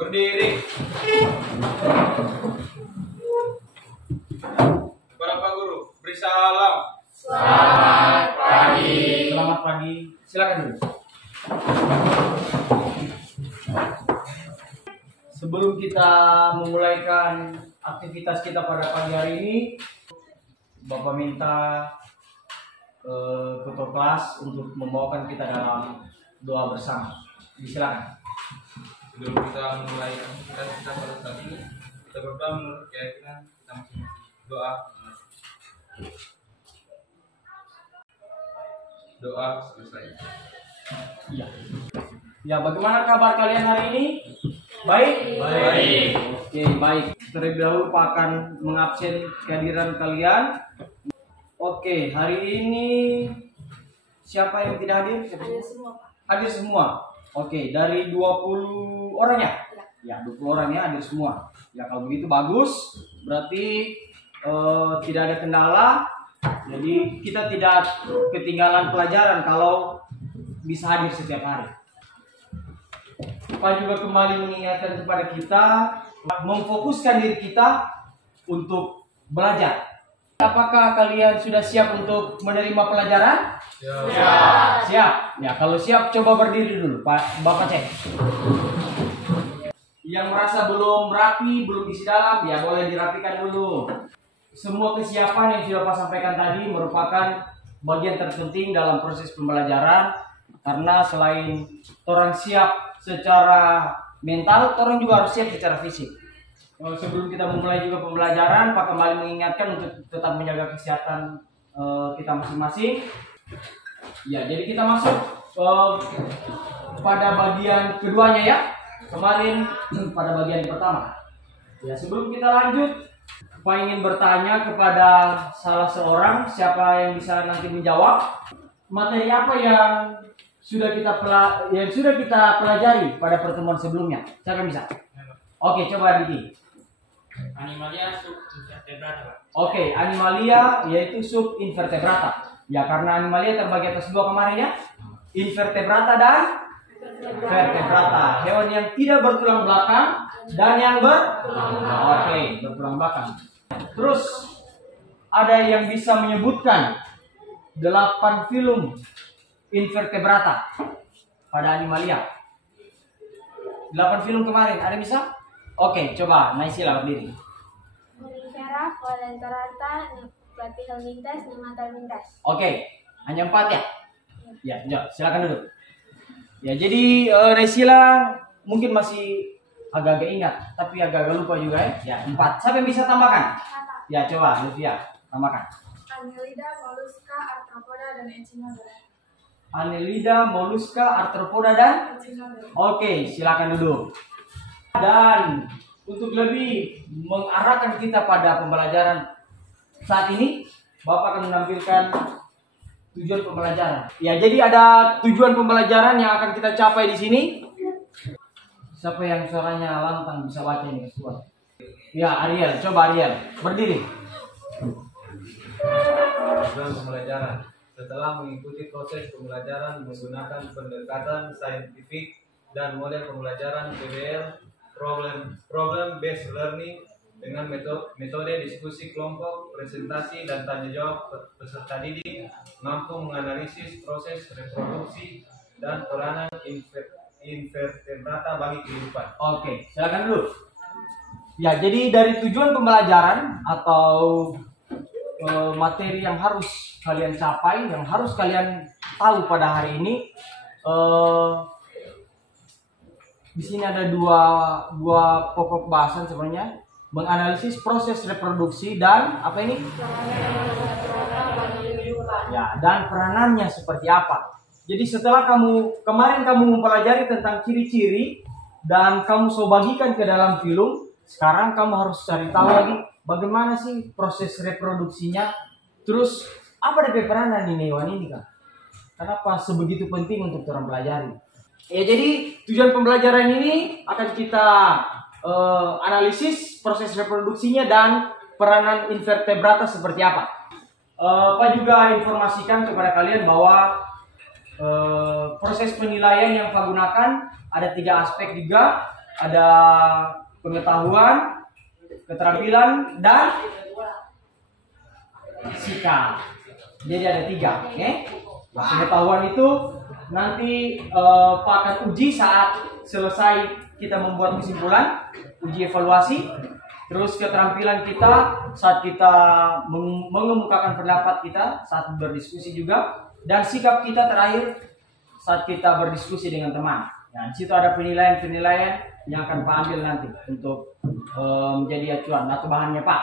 Berdiri. Kepada Pak Guru, beri salam. Selamat pagi. Selamat pagi. Silakan dulu. Sebelum kita memulaikan aktivitas kita pada pagi hari ini, Bapak minta ketua kelas untuk membawakan kita dalam doa bersama. Silakan. Sebelum kita memulai aktivitas kita pada saat ini, kita berdoa menurut keyakinan kita masing-masing. Doa. Doa selesai. Ya. Ya, bagaimana kabar kalian hari ini? Baik? Baik. Oke, baik. Terlebih dahulu Pak akan mengabsen kehadiran kalian. Oke, hari ini siapa yang tidak hadir? Hadir semua, Pak. Hadir semua. Oke, dari 20 orang ya? Ya, 20 orang ya hadir semua. Ya, kalau begitu bagus. Berarti tidak ada kendala. Jadi kita tidak ketinggalan pelajaran kalau bisa hadir setiap hari. Pak juga kembali mengingatkan kepada kita memfokuskan diri kita untuk belajar. Apakah kalian sudah siap untuk menerima pelajaran? Siap. Ya, kalau siap coba berdiri dulu, Pak. Bapak cek. Yang merasa belum rapi, belum isi dalam, ya boleh dirapikan dulu. Semua kesiapan yang sudah Pak sampaikan tadi merupakan bagian terpenting dalam proses pembelajaran, karena selain orang siap secara mental, orang juga harus siap secara fisik. Sebelum kita memulai juga pembelajaran, Pak kembali mengingatkan untuk tetap menjaga kesehatan kita masing-masing. Ya, jadi kita masuk pada bagian keduanya ya. Kemarin pada bagian pertama. Ya, sebelum kita lanjut, Pak ingin bertanya kepada salah seorang, siapa yang bisa nanti menjawab materi apa yang sudah kita pelajari pada pertemuan sebelumnya. Siapa yang bisa? Oke, coba Diki. Animalia subinvertebrata, Pak. Oke, animalia yaitu subinvertebrata. Ya, karena animalia terbagi atas dua kemarin ya. Invertebrata dan vertebrata. Hewan yang tidak bertulang belakang dan yang bertulang belakang. Terus ada yang bisa menyebutkan 8 filum invertebrata pada animalia. 8 film kemarin, ada bisa? Oke, coba Naisila berdiri. Unicera, Coelenterata, Platyhelminthes, Nematelminthes. Oke, hanya 4 ya? Ya, silakan duduk. Ya, jadi Naisila mungkin masih agak-agak ingat, tapi agak-agak lupa juga ya. Ya, 4. Siapa yang bisa tambahkan? Ya, coba Lutfia, tambahkan. Annelida, Mollusca, Arthropoda, dan Echinoderm. Annelida, Mollusca, Arthropoda, dan Oke, silakan duduk. Dan untuk lebih mengarahkan kita pada pembelajaran saat ini, Bapak akan menampilkan tujuan pembelajaran. Ya, jadi ada tujuan pembelajaran yang akan kita capai di sini. Siapa yang suaranya lantang bisa baca ini keseluruhan? Ya, Ariel, coba Ariel berdiri. Tujuan pembelajaran. Setelah mengikuti proses pembelajaran menggunakan pendekatan saintifik dan model pembelajaran PBL problem based learning dengan metode diskusi kelompok, presentasi dan tanya jawab peserta didik, mampu menganalisis proses reproduksi dan peranan invertebrata bagi kehidupan. Oke, silakan dulu. Ya, jadi dari tujuan pembelajaran atau materi yang harus kalian capai, yang harus kalian tahu pada hari ini, di sini ada dua pokok bahasan sebenarnya, menganalisis proses reproduksi dan apa ini? Ya, dan peranannya seperti apa. Jadi setelah kemarin kamu mempelajari tentang ciri-ciri dan kamu bagikan ke dalam film, sekarang kamu harus cari tahu lagi bagaimana sih proses reproduksinya. Terus apa ada peranan ini hewan ini kan? Kenapa sebegitu penting untuk orang pelajari? Ya, jadi tujuan pembelajaran ini akan kita analisis proses reproduksinya dan peranan invertebrata seperti apa. Pak juga informasikan kepada kalian bahwa proses penilaian yang Pak gunakan ada 3 aspek juga. ada pengetahuan, keterampilan, dan sikap. Jadi ada 3. Nah, pengetahuan itu nanti Pak akan uji saat selesai kita membuat kesimpulan, uji evaluasi. Terus keterampilan kita saat kita mengemukakan pendapat kita, saat berdiskusi juga. Dan sikap kita terakhir saat kita berdiskusi dengan teman. Nah, di situ ada penilaian-penilaian yang akan Pak ambil nanti untuk menjadi acuan atau bahannya Pak.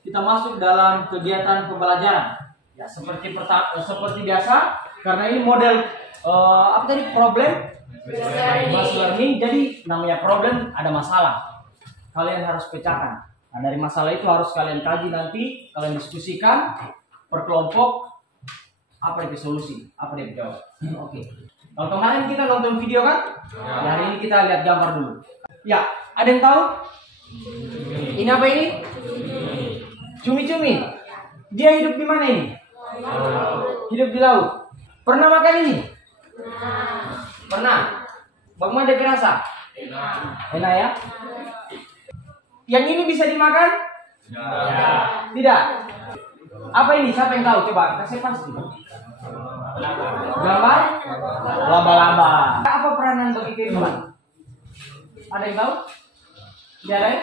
Kita masuk dalam kegiatan pembelajaran. Ya, seperti biasa, karena ini model problem based learning. Jadi namanya problem ada masalah. Kalian harus pecahkan. Nah, dari masalah itu harus kalian kaji nanti, kalian diskusikan per kelompok apa itu solusi, apa dia jawab. Oke. Kalau kemarin kita nonton video kan? Ya, hari ini kita lihat gambar dulu. Ya, ada yang tahu? Ini apa ini? Cumi-cumi. Dia hidup di mana ini? Hidup di laut. Pernah makan ini? Pernah. Bagaimana dia rasa? Enak ya? Yang ini bisa dimakan? Tidak. Apa ini? Siapa yang tahu? Coba kasih pasti. Gambar? Laba-laba. Apa peranan bagi kehidupan? Ada yang tahu? Tidak ada ya?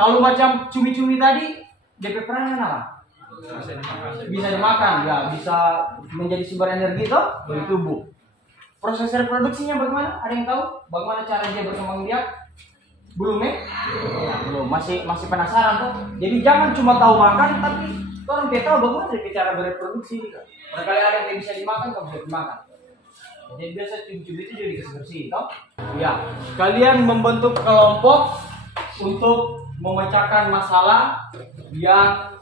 Kalau macam cumi-cumi tadi, DP peranan apa? Bisa dimakan, ya bisa menjadi sumber energi toh bagi tubuh. Proses reproduksinya bagaimana? Ada yang tahu? Bagaimana cara dia berkembang biak? Belum ya? Belum, masih penasaran tuh. Jadi jangan cuma tahu makan, tapi orang tidak tahu bagaimana cara bereproduksi. Barangkali ada yang bisa dimakan, kamu bisa dimakan. Jadi biasa cumi-cumi itu jadi bersih, toh? Ya, kalian membentuk kelompok untuk memecahkan masalah yang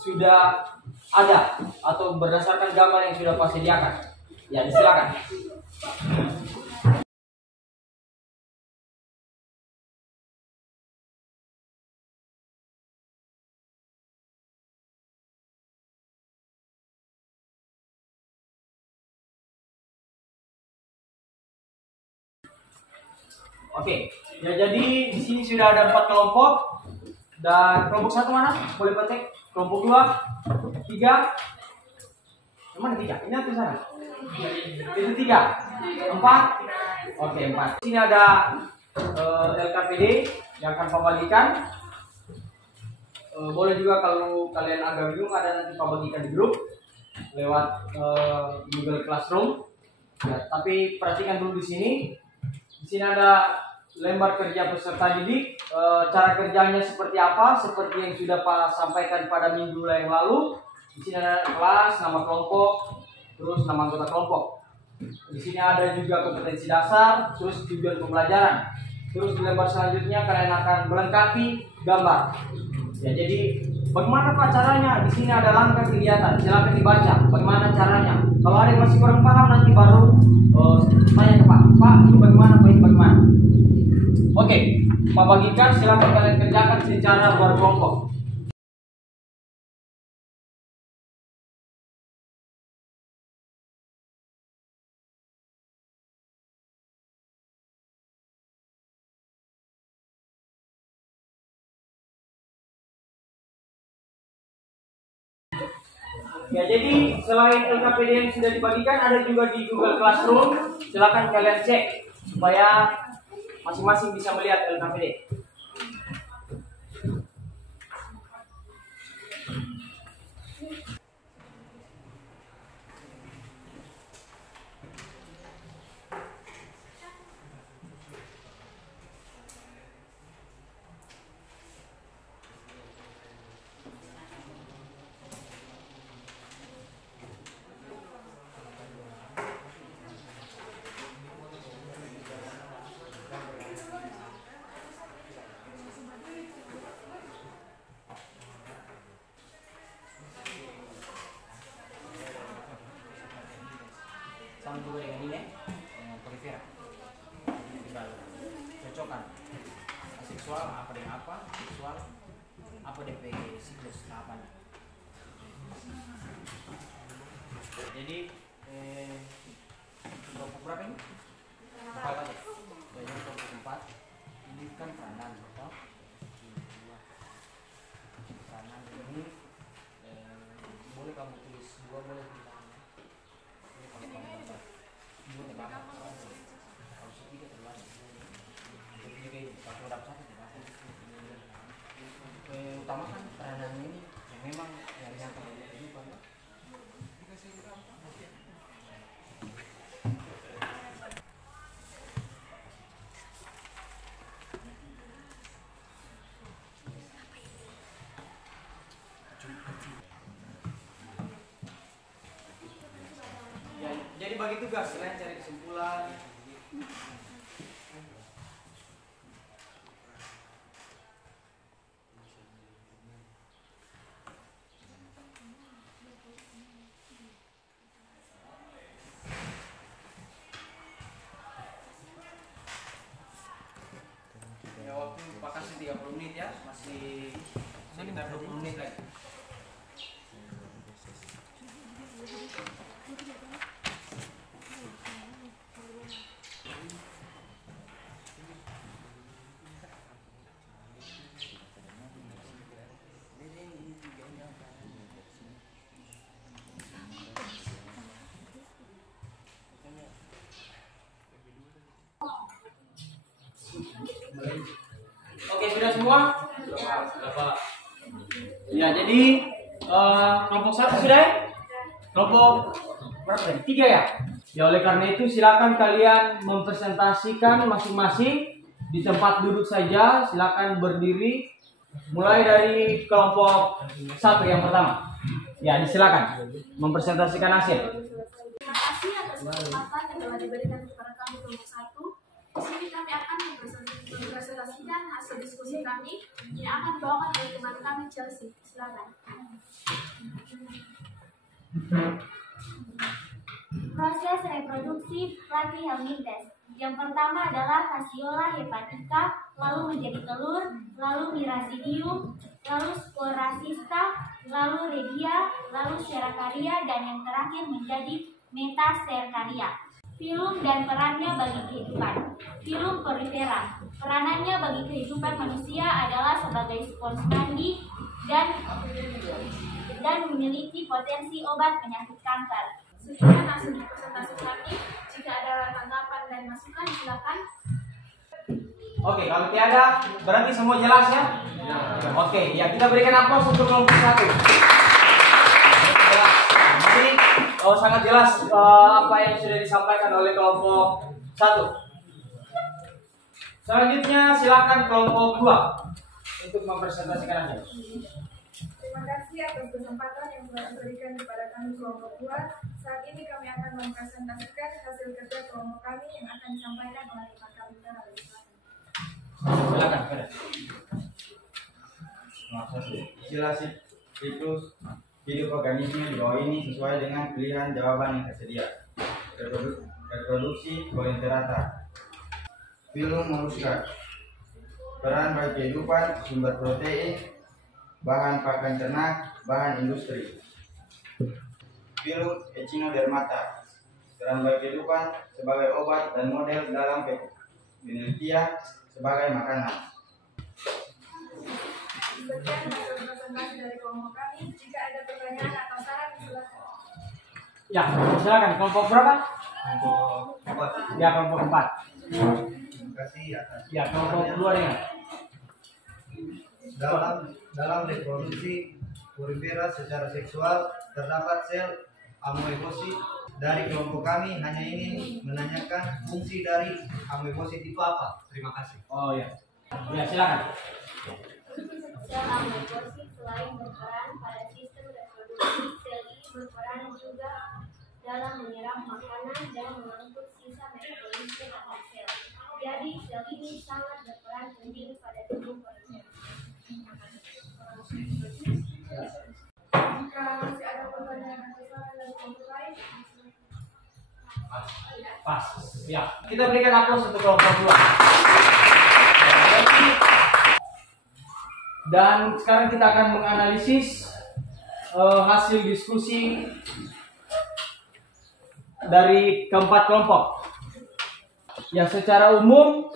sudah ada atau berdasarkan gambar yang sudah Pak sediakan. Ya, silakan. Oke, ya jadi di sini sudah ada 4 kelompok dan kelompok 1 mana? Boleh petik. Kelompok 2, 3. Yang mana 3? Ini atau sana? Itu 3. 4. Oke, 4. Di sini ada LKPD yang akan pembagikan. Boleh juga kalau kalian agak bingung ada nanti pembagikan di grup lewat Google Classroom. Ya, tapi perhatikan dulu di sini. Di sini ada lembar kerja peserta didik. Cara kerjanya seperti apa? Seperti yang sudah Pak sampaikan pada minggu yang lalu. Di sini ada kelas, nama kelompok, terus nama anggota kelompok. Di sini ada juga kompetensi dasar, terus tujuan pembelajaran. Terus di lembar selanjutnya kalian akan melengkapi gambar. Ya, jadi bagaimana Pak caranya? Di sini ada langkah kegiatan. Silakan dibaca. Bagaimana caranya? Kalau ada yang masih kurang paham nanti baru tanya ke Pak. Pak, ini bagaimana? Pak, ini bagaimana? Oke, Pak bagikan. Silakan kalian kerjakan secara berkelompok. Ya, jadi selain LKPD yang sudah dibagikan, ada juga di Google Classroom. Silakan kalian cek supaya masing-masing bisa melihat LKPD. Sama juga dengan ini, dengan polifera. Cocokan. Seksual apa dengan apa? Seksual apa DP siklus tahapannya. Jadi kelompok berapa ini? 4 aja. Jadi kelompok 4. kan peranan atau peranan ini boleh kamu tulis dua, boleh bintangnya. Ini kalau kamu dapat dua terbanyak, kalau tiga terbanyak. Jadi juga ini kalau dapat satu terbanyak. Utamakan peranan ini yang memang yang kehidupan. Jadi bagi tugas selain cari kesimpulan. Ya waktu pakasnya 30 menit ya, masih sekitar 20 menit lagi. Oke, sudah semua? Ya, jadi kelompok 1 sudah ya? Kelompok berapa tadi? 3 ya? Ya, oleh karena itu silakan kalian mempresentasikan masing-masing di tempat duduk saja. Silakan berdiri. Mulai dari kelompok 1 yang pertama. Ya, disilakan mempresentasikan hasil. Terima kasih atas kesempatan yang telah diberikan kepada kami kelompok 1. Di sini kami akan mempresentasikan hasil diskusi kami yang akan dibawakan oleh teman kami Chelsea. Silakan. Proses reproduksi Platyhelminthes. Yang pertama adalah Fasciola hepatica, lalu menjadi telur, lalu Miracidium, lalu Sporacista, lalu Redia, lalu Serracaria, dan yang terakhir menjadi Metacercaria. Filum dan perannya bagi kehidupan. Filum Porifera. Peranannya bagi kehidupan manusia adalah sebagai spons mandi dan memiliki potensi obat penyakit kanker. Sekian hasil presentasi kami. Jika ada tanggapan dan masukan, silakan. Oke, kalau tiada berarti semua jelas ya? Oke, ya kita berikan aplaus untuk kelompok 1. Jelas. Jadi sangat jelas apa yang sudah disampaikan oleh kelompok 1. Selanjutnya silakan kelompok 2 untuk mempresentasikan hasil. Terima kasih atas kesempatan yang telah diberikan kepada kami kelompok 2. Saat ini kami akan mempresentasikan hasil kerja kelompok kami yang akan disampaikan oleh Pak Kapiter. Silakan, Feda. Silasi siklus hidup organisme di bawah ini sesuai dengan pilihan jawaban yang tersedia. Reproduksi Coleocerata. Filum Mollusca. Peran bagi kehidupan, sumber protein, bahan pakan ternak, bahan industri. Filum Echinodermata. Peran bagi kehidupan sebagai obat dan model dalam penelitian sebagai makanan. Sekian hasil presentasi dari kelompok kami. Jika ada pertanyaan atau saran, silakan. Ya, silakan kelompok berapa? Kelompok 4. Ya, kelompok 4. Terima kasih atas Ya, kelompok 2 dengan. dalam reproduksi porifera secara seksual terdapat sel amoebosit. Dari kelompok kami hanya ingin menanyakan fungsi dari amoebosit itu apa. Terima kasih. Oh ya. Ya, silakan. Sel amoebosit selain berperan pada sistem reproduksi, sel ini berperan juga dalam menyerap makanan dan mengangkut sisa metabolisme antar sel. Jadi sel ini sangat berperan penting pada tubuh manusia. Jika masih ada pertanyaan atau saran dari kelompok lain, Pas. Ya, kita berikan aplaus untuk kelompok 2. Dan sekarang kita akan menganalisis hasil diskusi dari keempat kelompok. Ya, secara umum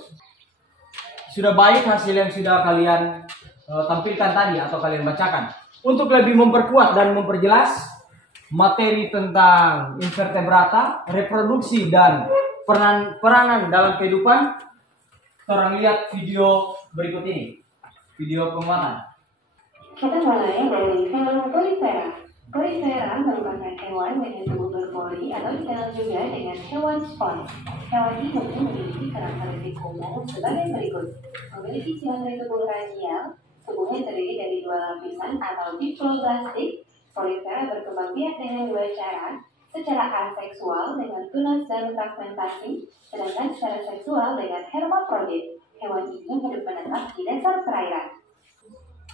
sudah baik hasil yang sudah kalian tampilkan tadi atau kalian bacakan. Untuk lebih memperkuat dan memperjelas materi tentang invertebrata, reproduksi dan peranan dalam kehidupan, orang lihat video berikut ini, video penguatan. Kita mulai dari hewan porifera. Porifera merupakan hewan dengan tubuh berpori atau dikenal juga dengan hewan spons. Hewan ini memiliki karakteristik umum sebagai berikut. Memiliki simetri tubuh radial, tubuhnya terdiri dari 2 lapisan atau diploblastik. Porifera berkembang biak dengan 2 cara, secara aseksual dengan tunas dan fragmentasi, sedangkan secara seksual dengan hermafrodit. Hewan ini hidup menetap di dasar perairan.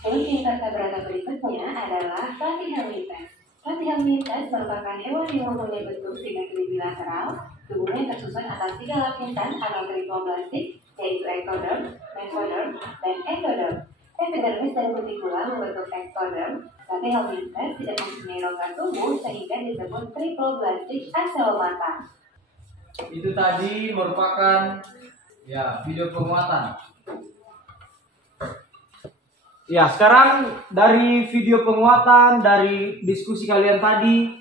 Jenis invertebrata berikutnya adalah Platyhelminthes. Platyhelminthes merupakan hewan yang mempunyai bentuk simetri bilateral. Tubuhnya tersusun atas 3 lapisan atau triploblastik, yaitu ectoderm, mesoderm, dan endoderm. Epidermis dan cuticula membentuk ectoderm. Platyhelminthes tidak mempunyai rongga tubuh sehingga disebut triploblastik acelomata. Itu tadi merupakan video penguatan. Ya, sekarang dari video penguatan, dari diskusi kalian tadi,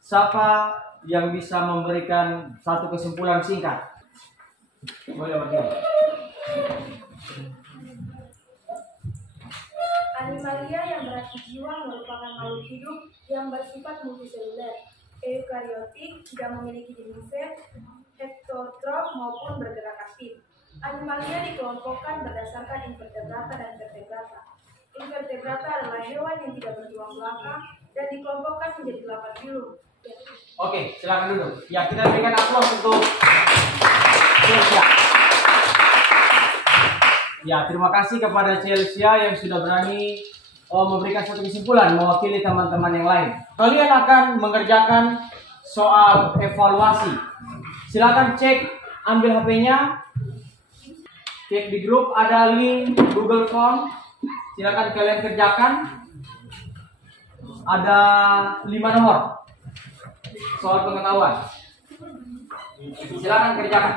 siapa yang bisa memberikan satu kesimpulan singkat? Boleh berdiri. Animalia yang berarti jiwa merupakan makhluk hidup yang bersifat multiseluler, eukariotik, tidak memiliki jenis sel, heterotrof maupun bergerak aktif. Animalia dikelompokkan berdasarkan invertebrata dan vertebrata. Invertebrata adalah hewan yang tidak bertulang belakang dan dikelompokkan menjadi 8 filum. Oke, silakan duduk. Ya, kita berikan aplaus untuk Chelsea. Ya, terima kasih kepada Chelsea yang sudah berani memberikan satu kesimpulan mewakili teman-teman yang lain. Kalian akan mengerjakan soal evaluasi. Silakan cek, ambil HP-nya, cek di grup, ada link Google Form. Silakan kalian kerjakan. Ada 5 nomor soal pengetahuan. Silakan kerjakan.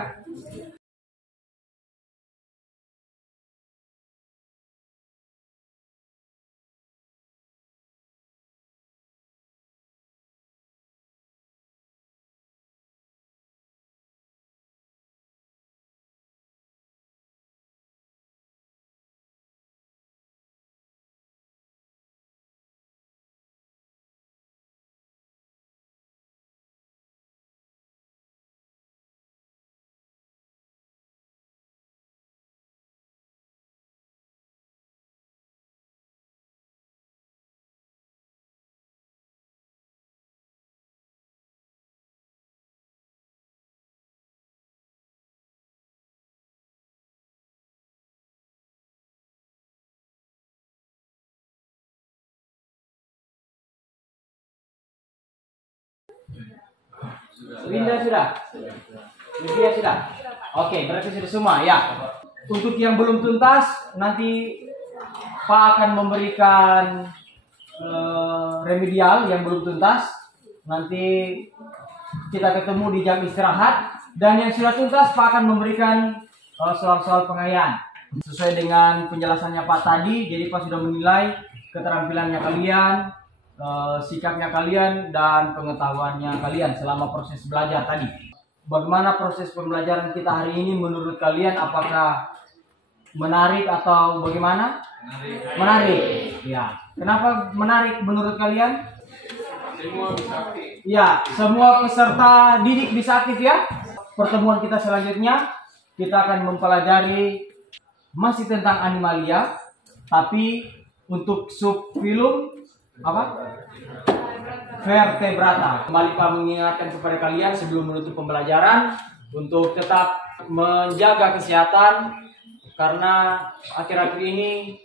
Winda sudah? Lydia sudah? Oke, berarti sudah semua ya. Untuk yang belum tuntas, nanti Pak akan memberikan remedial yang belum tuntas. Nanti kita ketemu di jam istirahat. Dan yang sudah tuntas, Pak akan memberikan soal-soal pengayaan sesuai dengan penjelasannya Pak tadi. Jadi Pak sudah menilai keterampilannya kalian, sikapnya kalian, dan pengetahuannya kalian selama proses belajar tadi. Bagaimana proses pembelajaran kita hari ini menurut kalian? Apakah menarik atau bagaimana? Menarik. Ya. Kenapa menarik menurut kalian? Semua bisa aktif. Ya, semua peserta didik bisa aktif ya. Pertemuan kita selanjutnya kita akan mempelajari masih tentang animalia, tapi untuk subfilum apa? Vertebrata. Kembali Pak mengingatkan kepada kalian sebelum menutup pembelajaran untuk tetap menjaga kesehatan karena akhir-akhir ini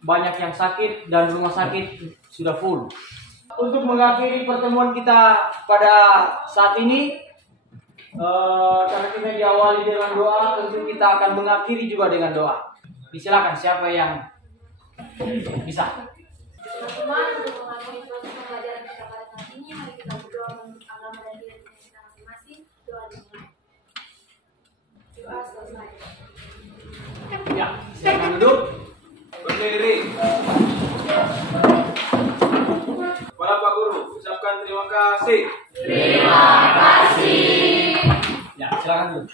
banyak yang sakit dan rumah sakit sudah full. Untuk mengakhiri pertemuan kita pada saat ini, karena kita diawali dengan doa, tentu kita akan mengakhiri juga dengan doa. Silakan siapa yang bisa. Teman-teman, untuk mengakhiri proses pembelajaran kita pada saat ini, mari kita berdoa menurut agama dan diri kita masing-masing. Doa dimulai. Doa selesai. Ya. kasih. Terima kasih. Ya, silakan dulu.